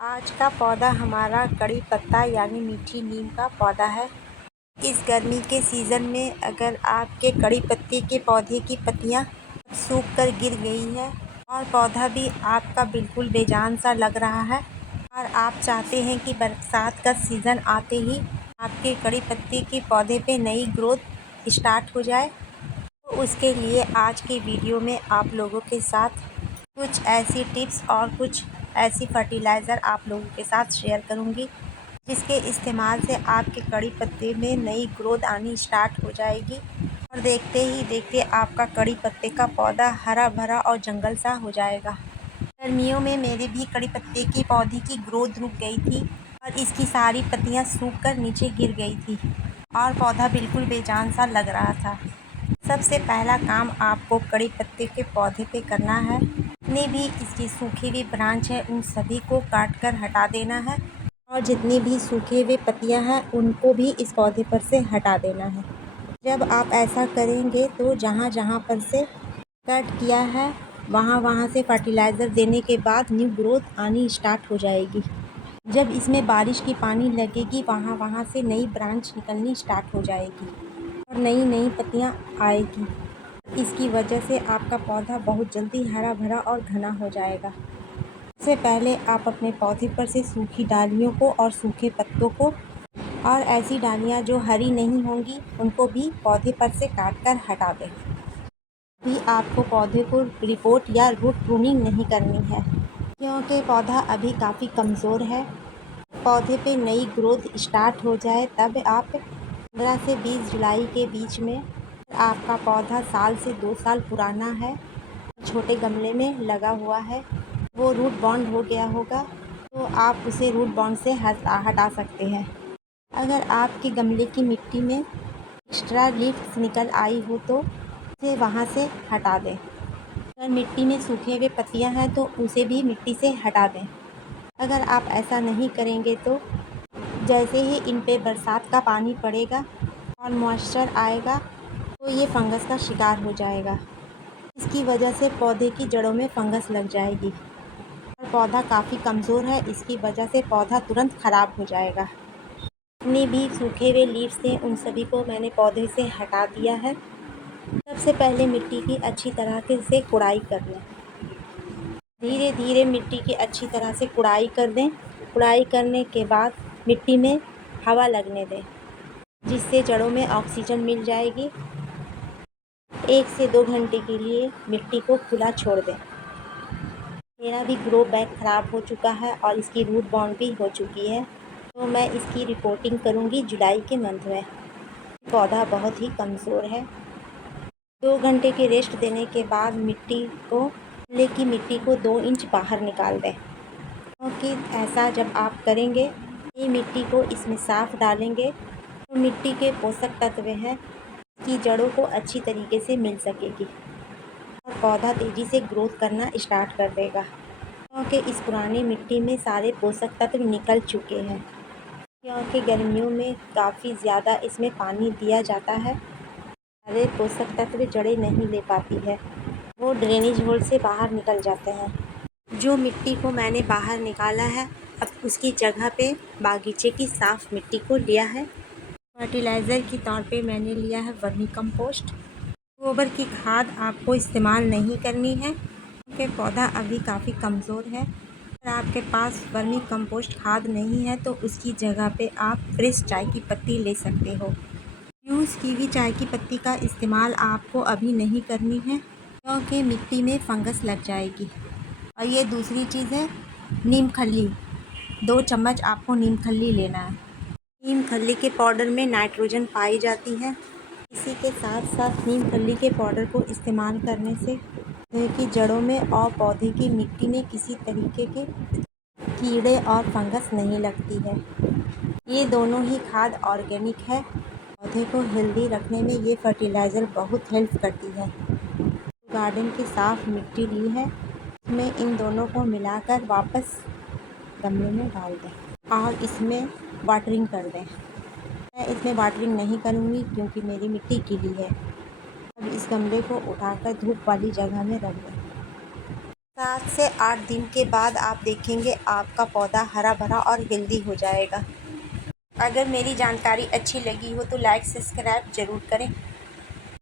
आज का पौधा हमारा कड़ी पत्ता यानी मीठी नीम का पौधा है। इस गर्मी के सीज़न में अगर आपके कड़ी पत्ते के पौधे की पत्तियां सूख कर गिर गई है और पौधा भी आपका बिल्कुल बेजान सा लग रहा है और आप चाहते हैं कि बरसात का सीज़न आते ही आपके कड़ी पत्ते के पौधे पे नई ग्रोथ स्टार्ट हो जाए, तो उसके लिए आज के वीडियो में आप लोगों के साथ कुछ ऐसी टिप्स और कुछ ऐसी फर्टिलाइज़र आप लोगों के साथ शेयर करूंगी जिसके इस्तेमाल से आपके कड़ी पत्ते में नई ग्रोथ आनी स्टार्ट हो जाएगी और देखते ही देखते आपका कड़ी पत्ते का पौधा हरा भरा और जंगल सा हो जाएगा। गर्मियों में मेरे भी कड़ी पत्ते के पौधे की ग्रोथ रुक गई थी और इसकी सारी पत्तियां सूख कर नीचे गिर गई थी और पौधा बिल्कुल बेजान सा लग रहा था। सबसे पहला काम आपको कड़ी पत्ते के पौधे पे करना है, जितने भी इसकी सूखी हुई ब्रांच है उन सभी को काट कर हटा देना है और जितनी भी सूखे हुए पत्तियां हैं उनको भी इस पौधे पर से हटा देना है। जब आप ऐसा करेंगे तो जहाँ जहाँ पर से कट किया है वहाँ से फर्टिलाइज़र देने के बाद न्यू ग्रोथ आनी स्टार्ट हो जाएगी। जब इसमें बारिश की पानी लगेगी वहाँ से नई ब्रांच निकलनी स्टार्ट हो जाएगी और नई नई पत्तियाँ आएगी। इसकी वजह से आपका पौधा बहुत जल्दी हरा भरा और घना हो जाएगा। सबसे पहले आप अपने पौधे पर से सूखी डालियों को और सूखे पत्तों को और ऐसी डालियाँ जो हरी नहीं होंगी उनको भी पौधे पर से काट कर हटा दें। भी आपको पौधे को रिपोर्ट या रूट प्रूनिंग नहीं करनी है क्योंकि पौधा अभी काफ़ी कमज़ोर है। पौधे पे नई ग्रोथ स्टार्ट हो जाए तब आप 15 से 20 जुलाई के बीच में, आपका पौधा साल से 2 साल पुराना है, छोटे गमले में लगा हुआ है, वो रूट बॉन्ड हो गया होगा तो आप उसे रूट बॉन्ड से हटा सकते हैं। अगर आपके गमले की मिट्टी में एक्स्ट्रा लीव्स निकल आई हो तो उसे वहाँ से हटा दें। अगर मिट्टी में सूखे हुए पत्तियाँ हैं तो उसे भी मिट्टी से हटा दें। अगर आप ऐसा नहीं करेंगे तो जैसे ही इन पे बरसात का पानी पड़ेगा और मॉइस्चर आएगा तो ये फंगस का शिकार हो जाएगा। इसकी वजह से पौधे की जड़ों में फंगस लग जाएगी और पौधा काफ़ी कमज़ोर है, इसकी वजह से पौधा तुरंत ख़राब हो जाएगा। जितने भी सूखे हुए लीव्स थे उन सभी को मैंने पौधे से हटा दिया है। सबसे पहले मिट्टी की अच्छी तरह से कुड़ाई कर लें। धीरे धीरे मिट्टी की अच्छी तरह से कुड़ाई कर दें। कुड़ाई करने के बाद मिट्टी में हवा लगने दें जिससे जड़ों में ऑक्सीजन मिल जाएगी। 1 से 2 घंटे के लिए मिट्टी को खुला छोड़ दें। मेरा भी ग्रो बैग ख़राब हो चुका है और इसकी रूट बाउंड भी हो चुकी है तो मैं इसकी रिपोर्टिंग करूँगी जुलाई के मंथ में। पौधा बहुत ही कमज़ोर है। 2 घंटे के रेस्ट देने के बाद गमले की मिट्टी को 2 इंच बाहर निकाल दें क्योंकि ऐसा जब आप करेंगे, ये मिट्टी को इसमें साफ डालेंगे तो मिट्टी के पोषक तत्व हैं कि जड़ों को अच्छी तरीके से मिल सकेगी और पौधा तेज़ी से ग्रोथ करना स्टार्ट कर देगा क्योंकि इस पुरानी मिट्टी में सारे पोषक तत्व निकल चुके हैं। क्योंकि गर्मियों में काफ़ी ज़्यादा इसमें पानी दिया जाता है, सारे पोषक तत्व जड़ें नहीं ले पाती है, वो ड्रेनेज होल से बाहर निकल जाते हैं। जो मिट्टी को मैंने बाहर निकाला है अब उसकी जगह पे बागीचे की साफ़ मिट्टी को लिया है। फर्टिलाइज़र के तौर पे मैंने लिया है वर्मी कंपोस्ट। गोबर की खाद आपको इस्तेमाल नहीं करनी है क्योंकि पौधा अभी काफ़ी कमज़ोर है। अगर आपके पास वर्मी कंपोस्ट खाद नहीं है तो उसकी जगह पे आप फ्रेश चाय की पत्ती ले सकते हो। यूज़ की हुई चाय की पत्ती का इस्तेमाल आपको अभी नहीं करनी है क्योंकि मिट्टी में फंगस लग जाएगी। और ये दूसरी चीज़ है नीम खली। 2 चम्मच आपको नीम खली लेना है। नीम खली के पाउडर में नाइट्रोजन पाई जाती है। इसी के साथ साथ नीम खली के पाउडर को इस्तेमाल करने से पौधे की जड़ों में और पौधे की मिट्टी में किसी तरीके के कीड़े और फंगस नहीं लगती है। ये दोनों ही खाद ऑर्गेनिक है। पौधे को हेल्दी रखने में ये फर्टिलाइज़र बहुत हेल्प करती है। गार्डन की साफ़ मिट्टी ली है, इसमें इन दोनों को मिलाकर वापस गमले में डाल दें और इसमें वाटरिंग कर दें। मैं इसमें वाटरिंग नहीं करूँगी क्योंकि मेरी मिट्टी गीली है। अब इस गमले को उठाकर धूप वाली जगह में रख दें। 7 से 8 दिन के बाद आप देखेंगे आपका पौधा हरा भरा और हेल्दी हो जाएगा। अगर मेरी जानकारी अच्छी लगी हो तो लाइक सब्सक्राइब ज़रूर करें।